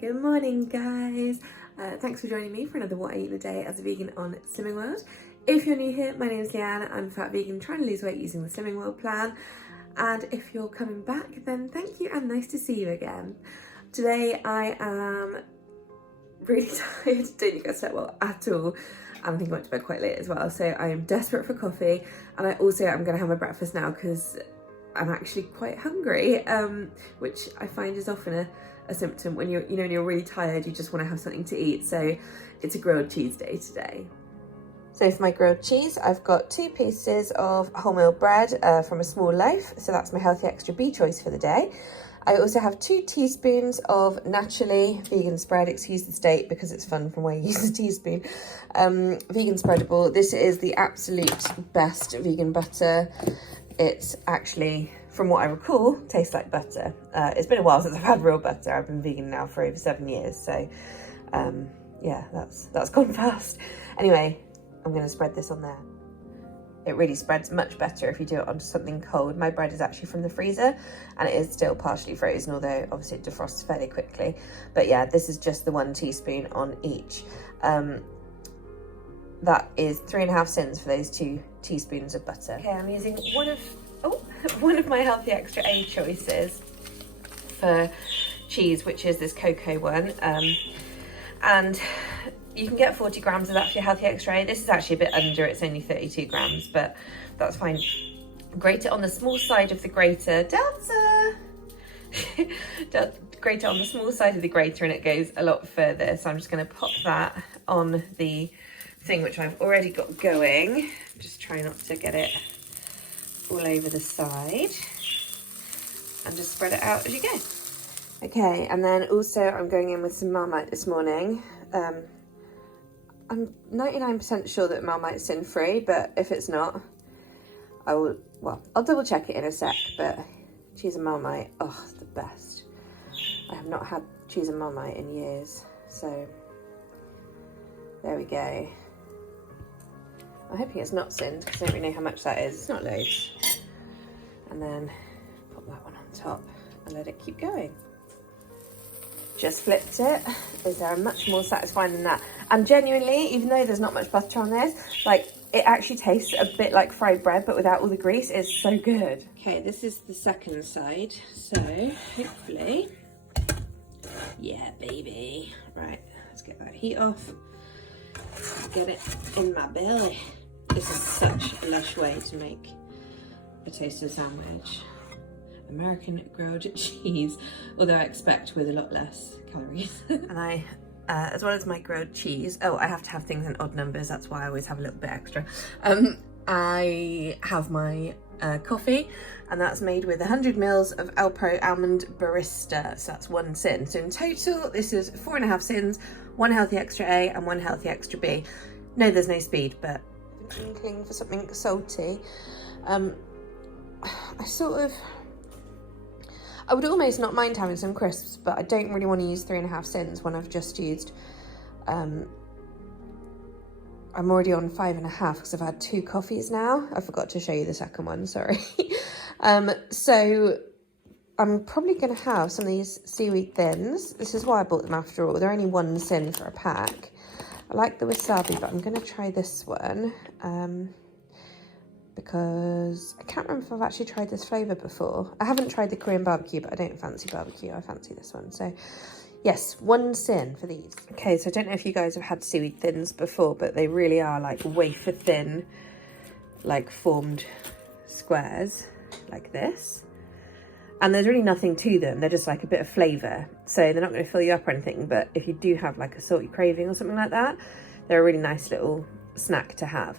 Good morning, guys. Thanks for joining me for another What I Eat in a Day as a vegan on Slimming World. If you're new here, my name is Leanne. I'm a fat vegan trying to lose weight using the Slimming World plan. And if you're coming back, then thank you and nice to see you again. Today I am really tired. Don't think I slept well at all. And I think I went to bed quite late as well. So I am desperate for coffee. And I'm going to have my breakfast now because I'm actually quite hungry, which I find is often a symptom when you're really tired. You just want to have something to eat. So it's a grilled cheese day today. So for my grilled cheese, I've got 2 pieces of wholemeal bread from a small loaf. So that's my healthy extra B choice for the day. I also have 2 teaspoons of naturally vegan spread. Excuse the state because it's fun from where you use a teaspoon. Vegan spreadable. This is the absolute best vegan butter. It's actually, from what I recall, tastes like butter. It's been a while since I've had real butter. I've been vegan now for over 7 years. So yeah, that's gone fast. Anyway, I'm going to spread this on there. It really spreads much better if you do it onto something cold. My bread is actually from the freezer and it is still partially frozen, although obviously it defrosts fairly quickly. But yeah, this is just the 1 teaspoon on each. That is 3.5 cents for those 2 teaspoons of butter. Okay, I'm using one of my healthy extra A choices for cheese, which is this cocoa one. And you can get 40 grams of that for your healthy extra A. This is actually a bit under, it's only 32 grams, but that's fine. Grate it on the small side of the grater. Delta! Grate it on the small side of the grater and it goes a lot further. So I'm just going to pop that on the thing which I've already got going. Just try not to get it all over the side. And just spread it out as you go. Okay, and then also I'm going in with some Marmite this morning. I'm 99% sure that Marmite's sin-free, but if it's not, I'll double check it in a sec, but cheese and Marmite, oh, the best. I have not had cheese and Marmite in years, so there we go. I'm hoping it's not sinned, because I don't really know how much that is. It's not loads. And then put that one on top and let it keep going. Just flipped it. Is there much more satisfying than that? And genuinely, even though there's not much butter on this, like, it actually tastes a bit like fried bread, but without all the grease. It's so good. Okay, this is the second side. So hopefully, yeah, baby. Right, let's get that heat off. Get it in my belly. This is such a lush way to make a toasted sandwich. American grilled cheese, although I expect with a lot less calories. And I, as well as my grilled cheese, I have to have things in odd numbers, that's why I always have a little bit extra. I have my coffee, and that's made with 100 mils of Alpro Almond Barista, so that's 1 sin. So in total, this is 4.5 sins, 1 healthy extra A and 1 healthy extra B. No, there's no speed, but I'm inkling for something salty. I would almost not mind having some crisps, but I don't really want to use 3.5 sins when I've just used, I'm already on 5.5 because I've had 2 coffees now. I forgot to show you the second one, sorry. So I'm probably going to have some of these seaweed thins. This is why I bought them after all. They're only 1 sin for a pack. I like the wasabi, but I'm going to try this one. Because I can't remember if I've actually tried this flavour before. I haven't tried the Korean barbecue, but I don't fancy barbecue. I fancy this one. So yes, 1 sin for these. Okay, so I don't know if you guys have had seaweed thins before, but they really are like wafer thin, like formed squares like this. And there's really nothing to them. They're just like a bit of flavour. So they're not going to fill you up or anything. But if you do have like a salty craving or something like that, they're a really nice little snack to have.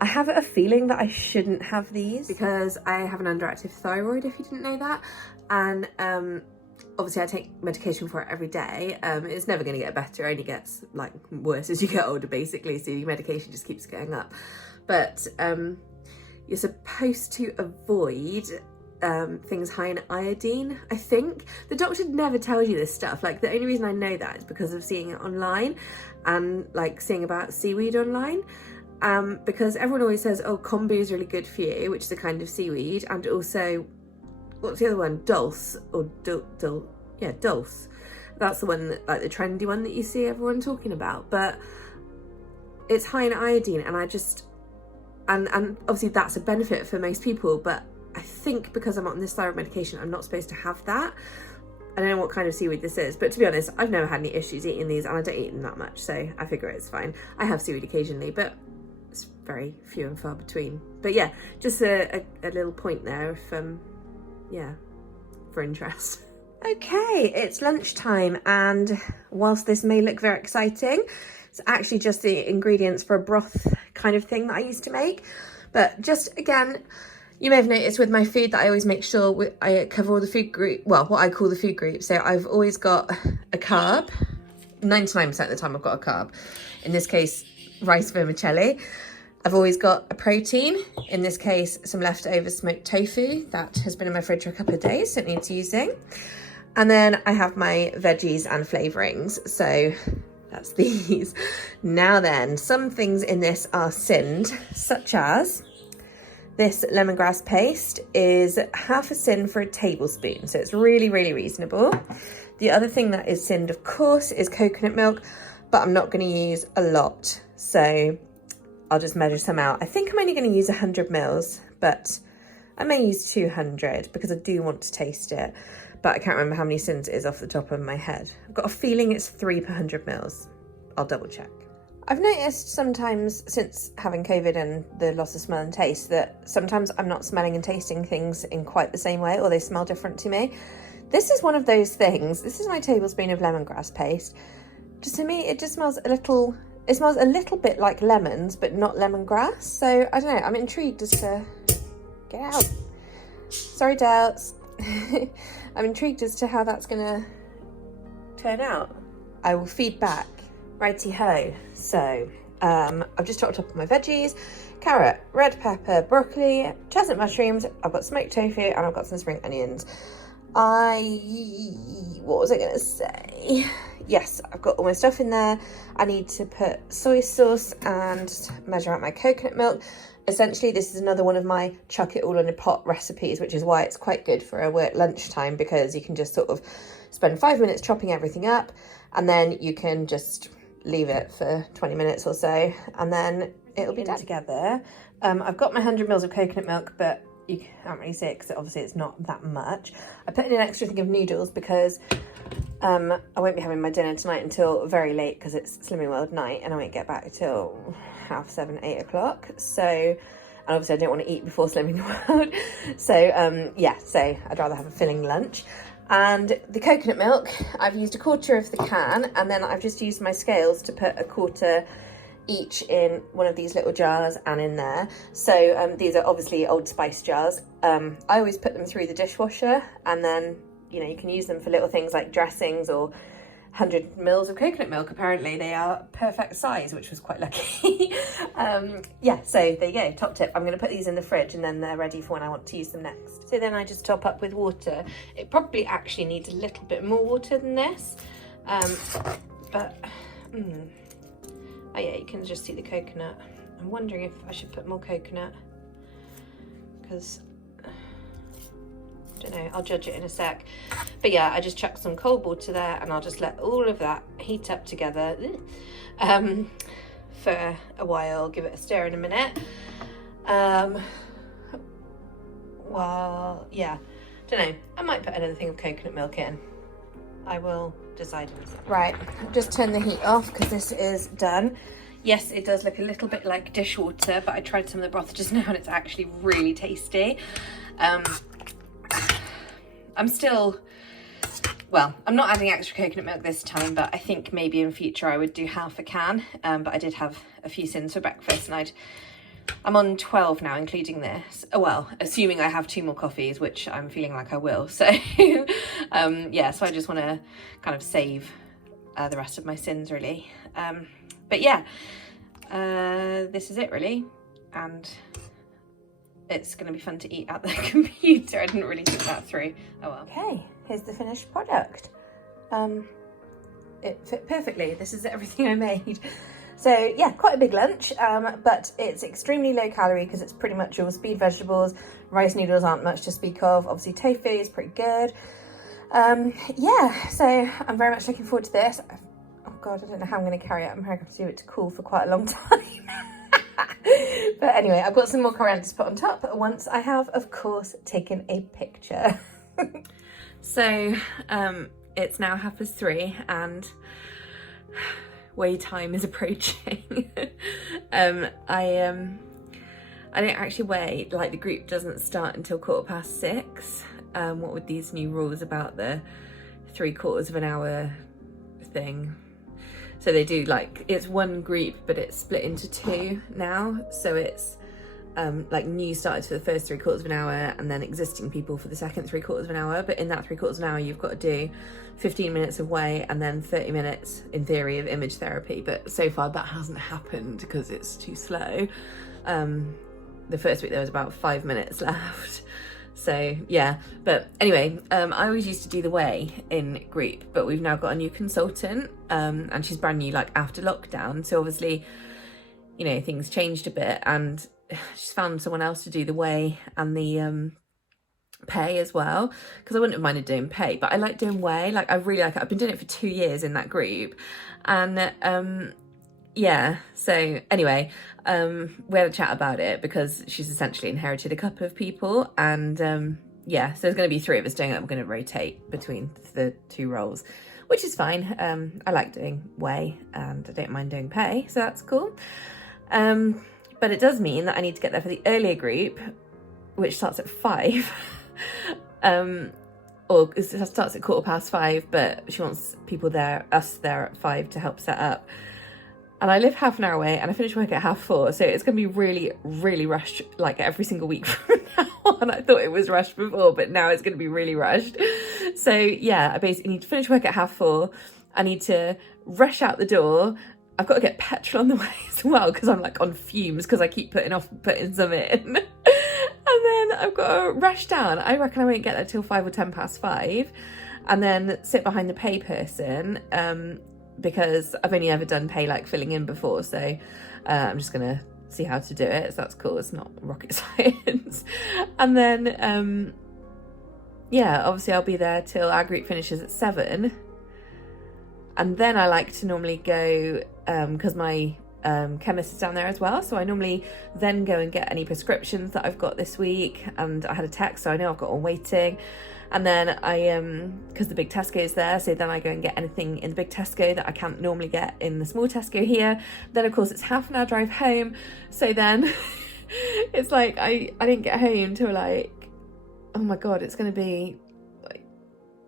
I have a feeling that I shouldn't have these because I have an underactive thyroid, if you didn't know that. And obviously I take medication for it every day. It's never going to get better, it only gets like worse as you get older basically, so your medication just keeps going up. But you're supposed to avoid things high in iodine, I think. The doctor never tells you this stuff. Like, the only reason I know that is because of seeing it online and like seeing about seaweed online. Because everyone always says, oh, kombu is really good for you, which is a kind of seaweed, and also, what's the other one? Dulse, or dulse. That's the one that, like the trendy one that you see everyone talking about, but it's high in iodine, and I just, and obviously that's a benefit for most people, but I think because I'm on this thyroid medication, I'm not supposed to have that. I don't know what kind of seaweed this is, but to be honest, I've never had any issues eating these, and I don't eat them that much, so I figure it's fine. I have seaweed occasionally, but it's very few and far between. But yeah, just a little point there if, yeah, for interest. Okay, it's lunchtime, and whilst this may look very exciting, it's actually just the ingredients for a broth kind of thing that I used to make. But just again, you may have noticed with my food that I always make sure I cover all the food group, well, what I call the food group. So I've always got a carb, 99% of the time I've got a carb. In this case, rice vermicelli. I've always got a protein, in this case, some leftover smoked tofu that has been in my fridge for a couple of days, so it needs using. And then I have my veggies and flavourings, so that's these. Now then, some things in this are sinned, such as this lemongrass paste is half a sin for a tablespoon, so it's really, really reasonable. The other thing that is sinned, of course, is coconut milk, but I'm not going to use a lot, so I'll just measure some out. I think I'm only going to use 100 mils, but I may use 200 because I do want to taste it. But I can't remember how many sins it is off the top of my head. I've got a feeling it's 3 per 100 mils. I'll double check. I've noticed sometimes since having COVID and the loss of smell and taste that sometimes I'm not smelling and tasting things in quite the same way, or they smell different to me. This is one of those things. This is my tablespoon of lemongrass paste. Just to me, it just smells a little, it smells a little bit like lemons, but not lemongrass. So I don't know, I'm intrigued as to, get out. Sorry, doubts. I'm intrigued as to how that's gonna turn out. I will feed back. Righty-ho. So, I've just chopped up my veggies, carrot, red pepper, broccoli, chestnut mushrooms, I've got smoked tofu, and I've got some spring onions. What was I gonna say? Yes, I've got all my stuff in there. I need to put soy sauce and measure out my coconut milk. Essentially, this is another one of my chuck it all in a pot recipes, which is why it's quite good for a work lunchtime, because you can just sort of spend 5 minutes chopping everything up, and then you can just leave it for 20 minutes or so, and then it'll be done together. I've got my 100 mils of coconut milk, but you can't really see it because obviously it's not that much. I put in an extra thing of noodles because I won't be having my dinner tonight until very late because it's Slimming World night, and I won't get back till 7:30, 8 o'clock. So, and obviously I don't want to eat before Slimming World. So yeah, so I'd rather have a filling lunch. And the coconut milk, I've used 1/4 of the can, and then I've just used my scales to put 1/4 each in one of these little jars and in there. So these are obviously Old Spice jars. I always put them through the dishwasher, and then, you know, you can use them for little things like dressings or 100 mils of coconut milk. Apparently they are perfect size, which was quite lucky. Yeah, so there you go, top tip. I'm going to put these in the fridge, and then they're ready for when I want to use them next. So then I just top up with water. It probably actually needs a little bit more water than this, but oh yeah, you can just see the coconut. I'm wondering if I should put more coconut, because I don't know, I'll judge it in a sec. But yeah, I just chuck some cold water there, and I'll just let all of that heat up together for a while. Give it a stir in a minute. Well, yeah, don't know, I might put another thing of coconut milk in. I will decide in a second. Right, just turn the heat off because this is done. Yes, it does look a little bit like dishwater, but I tried some of the broth just now and it's actually really tasty. I'm still, well, I'm not adding extra coconut milk this time, but I think maybe in future I would do half a can. But I did have a few sins for breakfast, and I'm on 12 now, including this. Oh, well, assuming I have 2 more coffees, which I'm feeling like I will. So, yeah, so I just want to kind of save the rest of my sins, really. But yeah, this is it, really. And it's going to be fun to eat at the computer. I didn't really think that through. Oh, well. Okay, here's the finished product. It fit perfectly. This is everything I made. So yeah, quite a big lunch, but it's extremely low calorie because it's pretty much all speed vegetables. Rice noodles aren't much to speak of. Obviously tofu is pretty good. Yeah, so I'm very much looking forward to this. Oh God, I don't know how I'm going to carry it. I'm going to have to do it to cool for quite a long time. But anyway, I've got some more coriander to put on top once I have, of course, taken a picture. So it's now 3:30 and weigh time is approaching. I don't actually weigh, like the group doesn't start until 6:15. What with these new rules about the 3/4 of an hour thing. So they do like, it's one group, but it's split into two now. So it's like new starters for the first 3/4 of an hour and then existing people for the second 3/4 of an hour. But in that 3/4 of an hour, you've got to do 15 minutes of weigh and then 30 minutes in theory of image therapy. But so far that hasn't happened because it's too slow. The first week there was about 5 minutes left. So yeah, but anyway, I always used to do the weigh in group, but we've now got a new consultant, and she's brand new, like after lockdown. So obviously, you know, things changed a bit, and she's found someone else to do the weigh and the pay as well, because I wouldn't have minded doing pay, but I like doing weigh. Like I really like it. I've been doing it for 2 years in that group, and yeah, so anyway, we had a chat about it because she's essentially inherited a couple of people, and yeah, so there's going to be 3 of us doing it. We're going to rotate between the 2 roles, which is fine. I like doing weigh and I don't mind doing pay, so that's cool. But it does mean that I need to get there for the earlier group, which starts at 5. Or it starts at 5:15, but she wants us there at 5 to help set up. And I live half an hour away and I finish work at 4:30. So it's going to be really, really rushed, like every single week from now on. I thought it was rushed before, but now it's going to be really rushed. So yeah, I basically need to finish work at 4:30. I need to rush out the door. I've got to get petrol on the way as well because I'm like on fumes because I keep putting some in. And then I've got to rush down. I reckon I won't get there till 5 or 10 past 5. And then sit behind the pay person, because I've only ever done pay like filling in before, so I'm just gonna see how to do it. So that's cool, it's not rocket science. And then yeah, obviously I'll be there till our group finishes at 7, and then I like to normally go because my chemist is down there as well, so I normally then go and get any prescriptions that I've got this week. And I had a text, so I know I've got one waiting. And then I, because the big Tesco is there, so then I go and get anything in the big Tesco that I can't normally get in the small Tesco here. Then of course it's half an hour drive home, so then it's like I didn't get home till like, oh my God, it's going to be like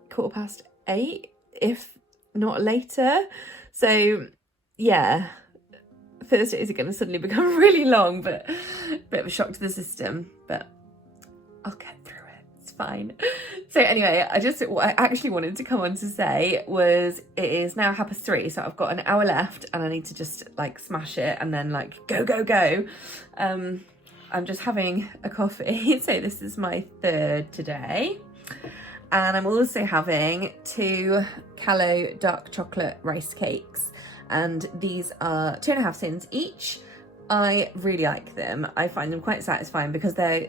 8:15, if not later. So yeah, Thursdays are going to suddenly become really long, but a bit of a shock to the system, but I'll get through it. It's fine. So anyway, what I actually wanted to come on to say was it is now 3:30, so I've got an hour left and I need to just like smash it and then like go. I'm just having a coffee. So this is my 3rd today. And I'm also having 2 Callo dark chocolate rice cakes. And these are 2.5 cents each. I really like them. I find them quite satisfying because they're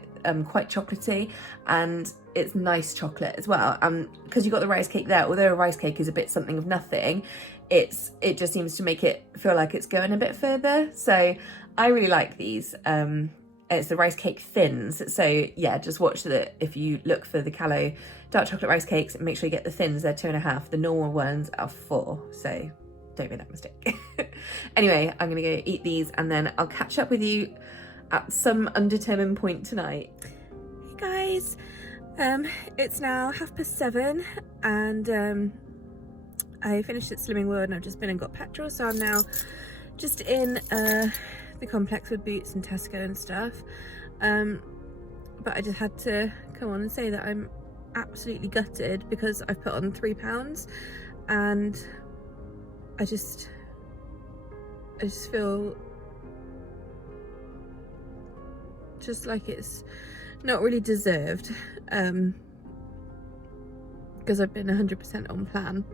quite chocolatey and it's nice chocolate as well. Because you've got the rice cake there, although a rice cake is a bit something of nothing, it just seems to make it feel like it's going a bit further. So I really like these. It's the rice cake thins. So yeah, just watch if you look for the Callo dark chocolate rice cakes, make sure you get the thins. They're 2.5. The normal ones are 4. So don't make that mistake. Anyway, I'm gonna go eat these and then I'll catch up with you at some undetermined point tonight. Hey guys, it's now 7:30 and I finished at Slimming World and I've just been and got petrol, so I'm now just in the complex with Boots and Tesco and stuff. But I just had to come on and say that I'm absolutely gutted because I've put on £3 and I just feel just like it's not really deserved, because I've been 100% on plan,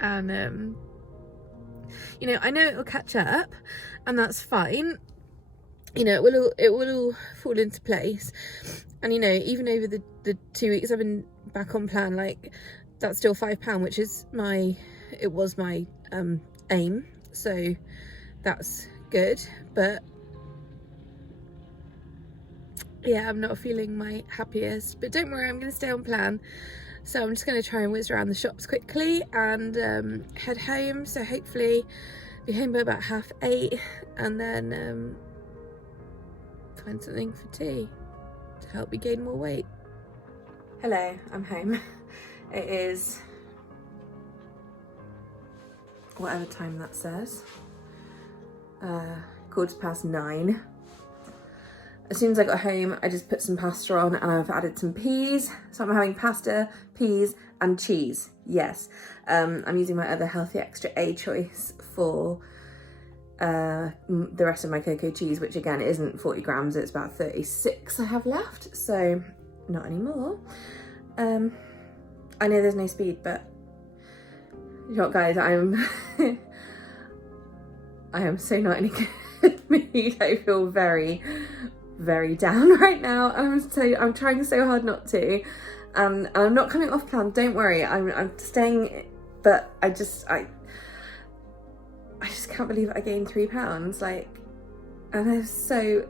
and you know, I know it'll catch up and that's fine, you know, it will all fall into place. And, you know, even over the 2 weeks I've been back on plan, like, that's still £5, which is it was my aim, so that's good. But yeah, I'm not feeling my happiest, but don't worry, I'm going to stay on plan. So I'm just going to try and whiz around the shops quickly and head home. So hopefully be home by about 8:30, and then find something for tea to help me gain more weight. Hello, I'm home. It is whatever time that says, 9:15. As soon as I got home, I just put some pasta on and I've added some peas. So I'm having pasta, peas and cheese. Yes, I'm using my other Healthy Extra A choice for the rest of my cocoa cheese, which again isn't 40 grams, it's about 36 I have left, so not anymore. I know there's no speed, but you know what, guys, I am so not in a good mood. I feel very, very down right now. I'm trying so hard not to, and I'm not coming off plan, don't worry. I'm staying, but I just can't believe I gained £3, like, and I'm so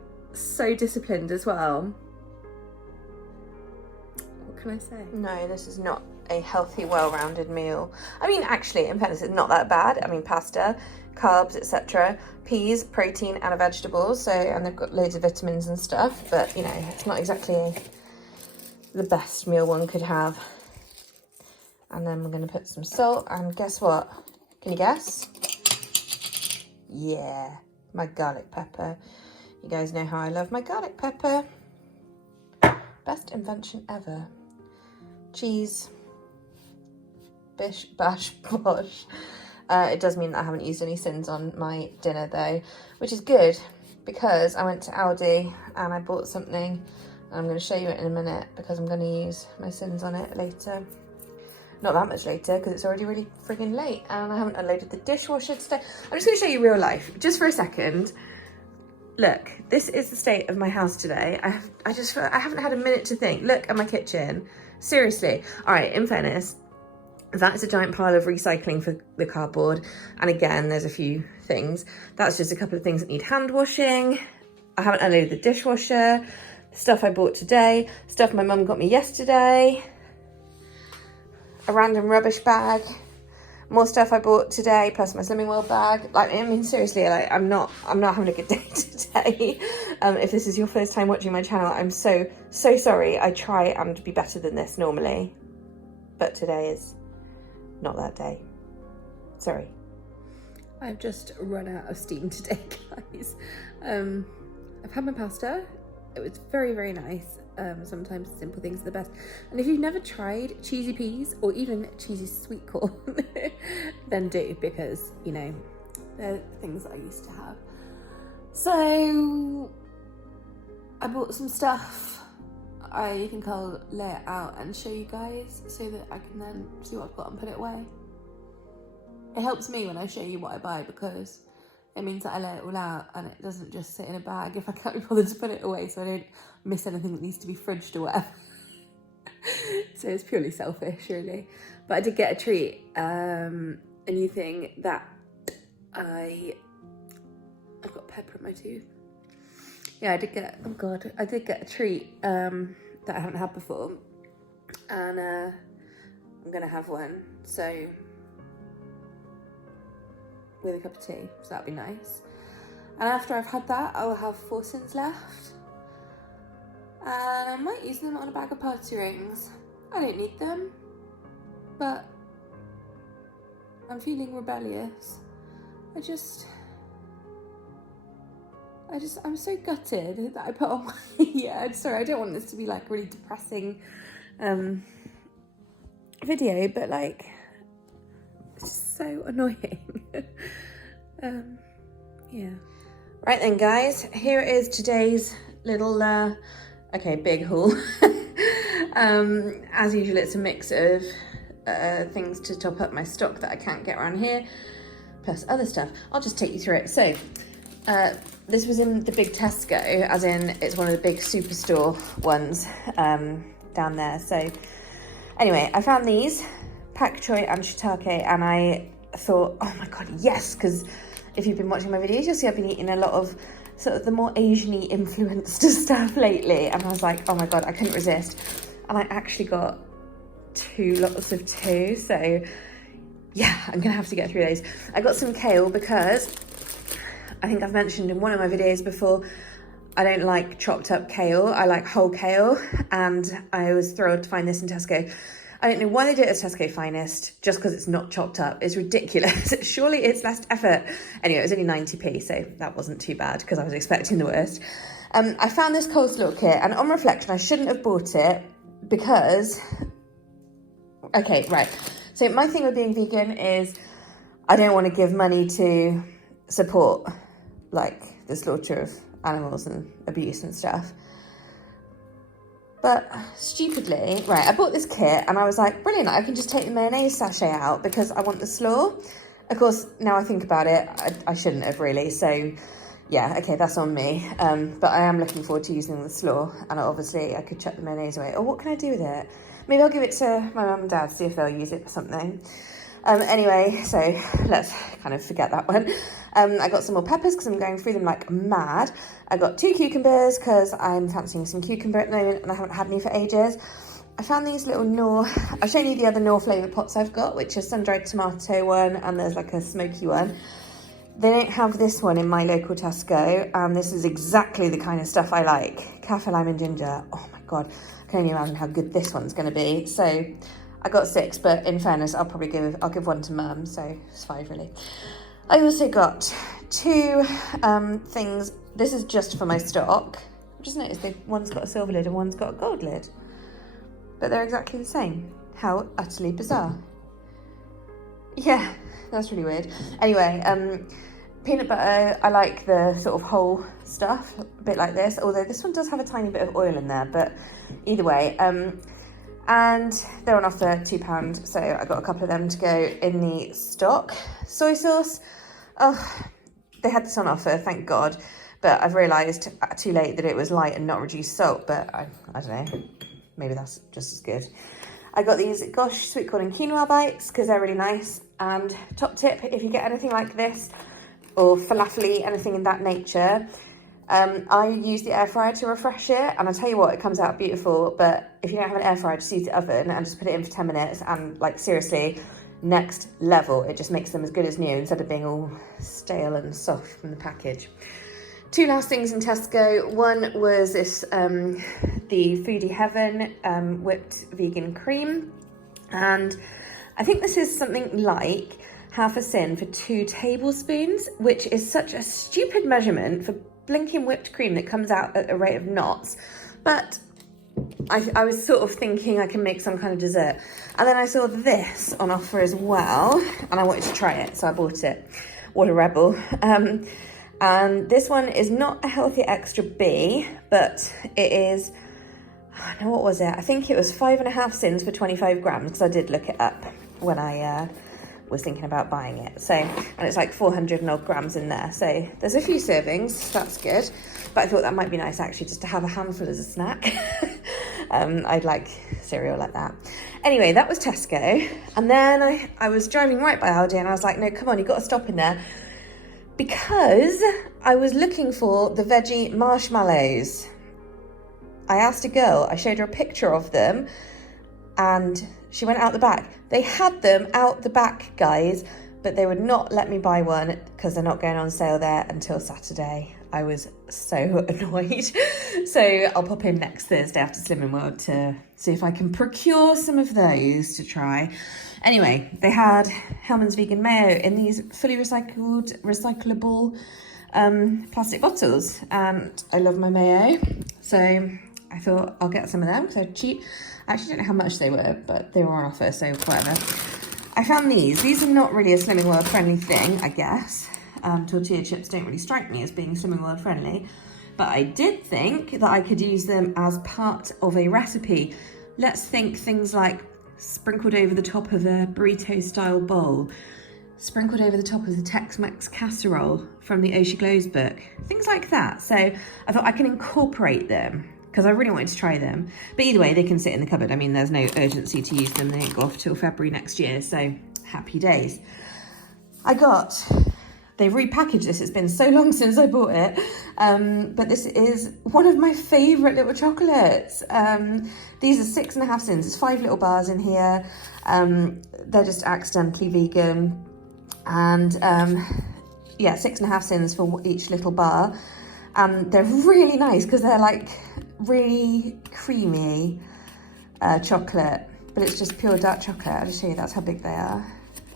disciplined as well. What can I say? No, this is not a healthy, well-rounded meal. I mean, actually, in fairness, it's not that bad. I mean, pasta, carbs, etc., peas, protein, and a vegetable. So, and they've got loads of vitamins and stuff. But you know, it's not exactly the best meal one could have. And then we're going to put some salt. And guess what? Can you guess? Yeah, my garlic pepper. You guys know how I love my garlic pepper. Best invention ever. Cheese. Bish, bash, bosh. It does mean that I haven't used any sins on my dinner though, which is good because I went to Aldi and I bought something, and I'm going to show you it in a minute because I'm going to use my sins on it later. Not that much later because it's already really friggin' late and I haven't unloaded the dishwasher today. I'm just going to show you real life just for a second. Look, this is the state of my house today. I haven't had a minute to think. Look at my kitchen. Seriously. All right, in fairness, that is a giant pile of recycling for the cardboard. And again, there's a few things. That's just a couple of things that need hand washing. I haven't unloaded the dishwasher. Stuff I bought today. Stuff my mum got me yesterday. A random rubbish bag. More stuff I bought today, plus my Slimming World bag. Like, I mean, seriously, like, I'm not having a good day today. If this is your first time watching my channel, I'm so sorry. I try and be better than this normally, but today is not that day. Sorry. I've just run out of steam today, guys. I've had my pasta. It was very, very nice. Sometimes simple things are the best. And if you've never tried cheesy peas or even cheesy sweet corn, then do, because, you know, they're things that I used to have. So I bought some stuff. I think I'll lay it out and show you guys so that I can then see what I've got and put it away. It helps me when I show you what I buy because it means that I lay it all out and it doesn't just sit in a bag if I can't be bothered to put it away, so I don't miss anything that needs to be fridged or whatever. So it's purely selfish, really. But I did get a treat, a new thing that I've got pepper in my tooth. Yeah, I did get a treat that I haven't had before, and I'm gonna have one. So with a cup of tea, so that'd be nice. And after I've had that, I will have 4 sins left, and I might use them on a bag of party rings. I don't need them, but I'm feeling rebellious. I'm so gutted that I put on my, yeah, sorry, I don't want this to be like a really depressing video, but like, it's so annoying. Yeah. Right then, guys, here is today's little, big haul. As usual, it's a mix of things to top up my stock that I can't get around here, plus other stuff. I'll just take you through it. So, This was in the big Tesco, as in it's one of the big superstore ones down there. So anyway, I found these, pak choi and shiitake, and I thought, oh my god, yes, because if you've been watching my videos, you'll see I've been eating a lot of sort of the more Asian-y influenced stuff lately, and I was like, oh my god, I couldn't resist. And I actually got 2 lots of 2, so yeah, I'm gonna have to get through those. I got some kale because I think I've mentioned in one of my videos before, I don't like chopped up kale, I like whole kale, and I was thrilled to find this in Tesco. I don't know why they do it at Tesco Finest, just because it's not chopped up. It's ridiculous. Surely it's less effort. Anyway, it was only 90p, so that wasn't too bad because I was expecting the worst. I found this coleslaw kit, and on reflection, I shouldn't have bought it because... Okay, right. So my thing with being vegan is I don't want to give money to support, like, the slaughter of animals and abuse and stuff. But stupidly, right, I bought this kit and I was like, brilliant, I can just take the mayonnaise sachet out because I want the slaw. Of course, now I think about it, I shouldn't have really, so yeah, okay, that's on me. But I am looking forward to using the slaw, and obviously I could chuck the mayonnaise away. Or what can I do with it? Maybe I'll give it to my mum and dad, see if they'll use it for something. Anyway, so let's kind of forget that one. I got some more peppers because I'm going through them like mad. I got 2 cucumbers because I'm fancying some cucumber at the moment and I haven't had any for ages. I found these little Knorr, I'll show you the other Knorr flavour pots I've got, which is sun-dried tomato one, and there's like a smoky one. They don't have this one in my local Tesco, and this is exactly the kind of stuff I like. Kaffir lime and ginger. Oh my god, I can only imagine how good this one's going to be. So I got 6, but in fairness, I'll give one to mum, so it's 5 really. I also got 2 things. This is just for my stock. I've just noticed one's got a silver lid and one's got a gold lid, but they're exactly the same. How utterly bizarre. Yeah, that's really weird. Anyway, peanut butter, I like the sort of whole stuff, a bit like this, although this one does have a tiny bit of oil in there, but either way. And they're on offer £2, so I got a couple of them to go in the stock. Soy sauce, oh, they had this on offer, thank God, but I've realised too late that it was light and not reduced salt, but I don't know, maybe that's just as good. I got these Gosh sweet corn and quinoa bites because they're really nice, and top tip, if you get anything like this, or falafel, anything in that nature, I use the air fryer to refresh it, and I tell you what, it comes out beautiful. But if you don't have an air fryer, just use the oven and just put it in for 10 minutes, and like seriously, next level. It just makes them as good as new instead of being all stale and soft from the package. 2 last things in Tesco. One was this, the Foodie Heaven whipped vegan cream, and I think this is something like half a sin for 2 tablespoons, which is such a stupid measurement for blinking whipped cream that comes out at a rate of knots. But I was sort of thinking I can make some kind of dessert. And then I saw this on offer as well, and I wanted to try it, so I bought it. What a rebel. And this one is not a healthy extra B, but it is, no, what was it? I think it was 5.5 sins for 25 grams, because I did look it up when I was thinking about buying it. So, and it's like 400 and odd grams in there. So there's a few servings, that's good. But I thought that might be nice actually, just to have a handful as a snack. I'd like cereal like that. Anyway, that was Tesco. And then I was driving right by Aldi and I was like, no, come on, you've got to stop in there. Because I was looking for the veggie marshmallows. I asked a girl, I showed her a picture of them, and she went out the back. They had them out the back, guys, but they would not let me buy one because they're not going on sale there until Saturday. I was so annoyed. So I'll pop in next Thursday after Slimming World to see if I can procure some of those to try. Anyway, they had Hellmann's vegan mayo in these fully recyclable plastic bottles, and I love my mayo, so I thought I'll get some of them because they're cheap. I actually don't know how much they were, but they were on offer, so whatever. I found these. These are not really a Slimming World friendly thing, I guess. Tortilla chips don't really strike me as being Slimming World friendly, but I did think that I could use them as part of a recipe. Let's think things like sprinkled over the top of a burrito style bowl. sprinkled over the top of the Tex-Mex casserole from the Osha Glows book. Things like that. So I thought I can incorporate them because I really wanted to try them. But either way, they can sit in the cupboard. I mean, there's no urgency to use them. They ain't go off till February next year. So happy days. They've repackaged this. It's been so long since I bought it. But this is one of my favourite little chocolates. These are 6.5 cents. There's 5 little bars in here. They're just accidentally vegan. And yeah, 6.5 cents for each little bar. And they're really nice because they're like really creamy chocolate. But it's just pure dark chocolate. I'll just show you, that's how big they are.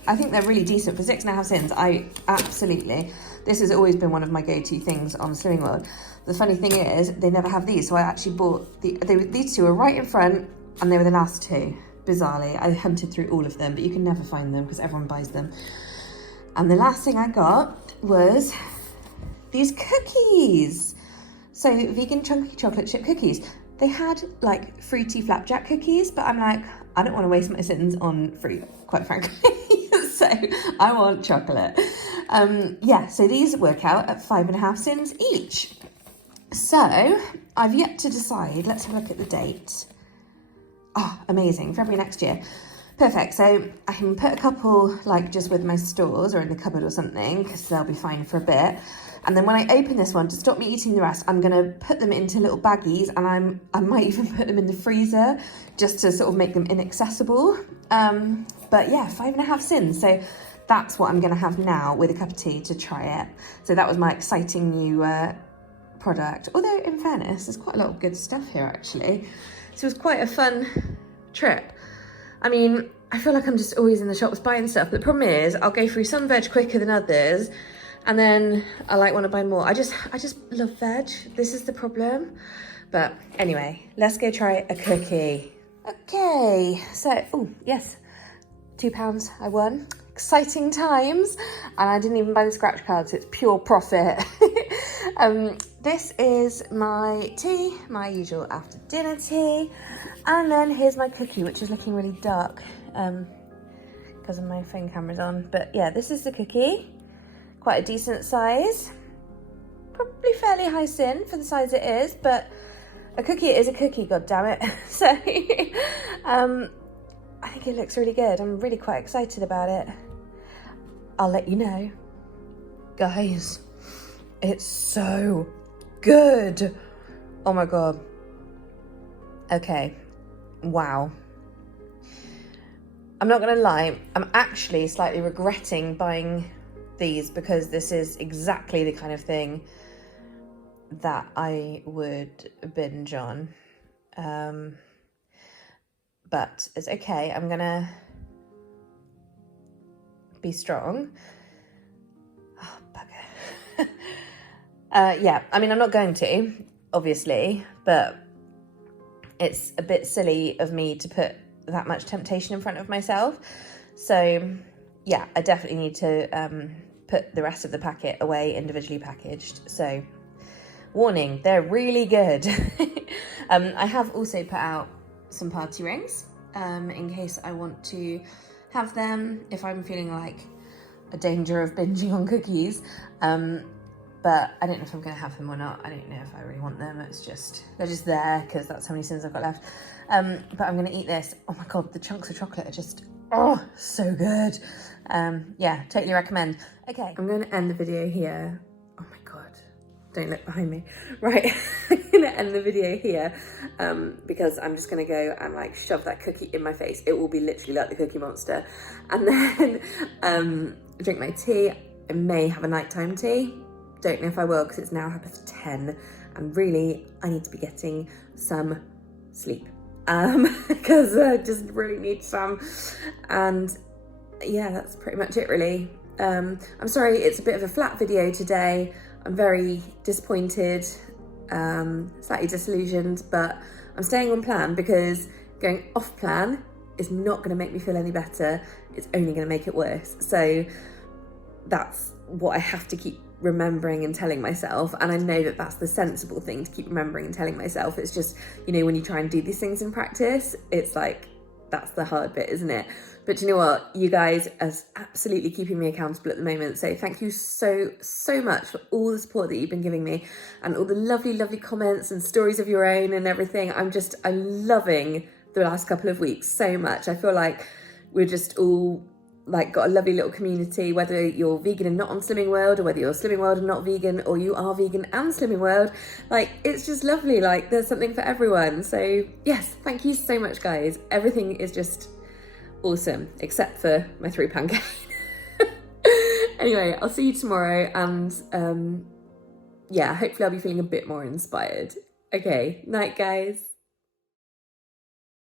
I think they're really decent for 6.5 cents. This has always been one of my go-to things on Slimming World. The funny thing is, they never have these, so I actually bought these two are right in front, and they were the last two. Bizarrely, I hunted through all of them, but you can never find them because everyone buys them. And the last thing I got was these cookies. So vegan chunky chocolate chip cookies. They had like fruity flapjack cookies, but I'm like, I don't want to waste my sins on fruit, quite frankly. So I want chocolate. Yeah, so these work out at 5.5 cents each. So I've yet to decide. Let's have a look at the date. Oh, amazing. February next year. Perfect. So I can put a couple like just with my stores or in the cupboard or something because they'll be fine for a bit. And then when I open this one, to stop me eating the rest, I'm going to put them into little baggies, and I might even put them in the freezer just to sort of make them inaccessible. But yeah, 5.5 cents. So that's what I'm going to have now with a cup of tea to try it. So that was my exciting new product. Although in fairness, there's quite a lot of good stuff here actually. So it was quite a fun trip. I mean, I feel like I'm just always in the shops buying stuff. But the problem is I'll go through some veg quicker than others. And then I like want to buy more. I just love veg. This is the problem. But anyway, let's go try a cookie. Okay, so, oh, yes, £2 I won. Exciting times. And I didn't even buy the scratch cards. It's pure profit. This is my tea, my usual after dinner tea. And then here's my cookie, which is looking really dark because of my phone camera's on. But yeah, this is the cookie. Quite a decent size, probably fairly high sin for the size it is, but a cookie is a cookie, goddammit. So I think it looks really good. I'm really quite excited about it. I'll let you know. Guys, it's so good. Oh my God. Okay, wow. I'm not gonna lie, I'm actually slightly regretting buying these because this is exactly the kind of thing that I would binge on. But it's okay. I'm gonna be strong. Oh, bugger. Yeah, I mean, I'm not going to, obviously, but it's a bit silly of me to put that much temptation in front of myself. So yeah, I definitely need to put the rest of the packet away individually packaged. So warning, they're really good. I have also put out some party rings in case I want to have them if I'm feeling like a danger of binging on cookies. But I don't know if I'm going to have them or not. I don't know if I really want them. It's just, they're just there because that's how many sins I've got left. But I'm going to eat this. Oh my God, the chunks of chocolate are just, oh, so good. Yeah, totally recommend. Okay, I'm going to end the video here. Oh my God, don't look behind me. Right, I'm going to end the video here because I'm just going to go and like shove that cookie in my face. It will be literally like the Cookie Monster. And then drink my tea. I may have a nighttime tea. Don't know if I will because it's now 10:30 and really I need to be getting some sleep because I just really need some. And yeah, that's pretty much it really. I'm sorry it's a bit of a flat video today. I'm very disappointed, slightly disillusioned, but I'm staying on plan because going off plan is not going to make me feel any better. It's only going to make it worse. So that's what I have to keep remembering and telling myself, and I know that that's the sensible thing to keep remembering and telling myself. It's just, you know, when you try and do these things in practice, it's like that's the hard bit, isn't it? But you know what? You guys are absolutely keeping me accountable at the moment. So thank you so much for all the support that you've been giving me and all the lovely, lovely comments and stories of your own and everything. I'm loving the last couple of weeks so much. I feel like we're just all like got a lovely little community, whether you're vegan and not on Slimming World, or whether you're Slimming World and not vegan, or you are vegan and Slimming World. Like, it's just lovely. Like, there's something for everyone. So yes, thank you so much, guys. Everything is just awesome, except for my 3 pound gain. Anyway, I'll see you tomorrow, and yeah, hopefully I'll be feeling a bit more inspired. Okay, night, guys.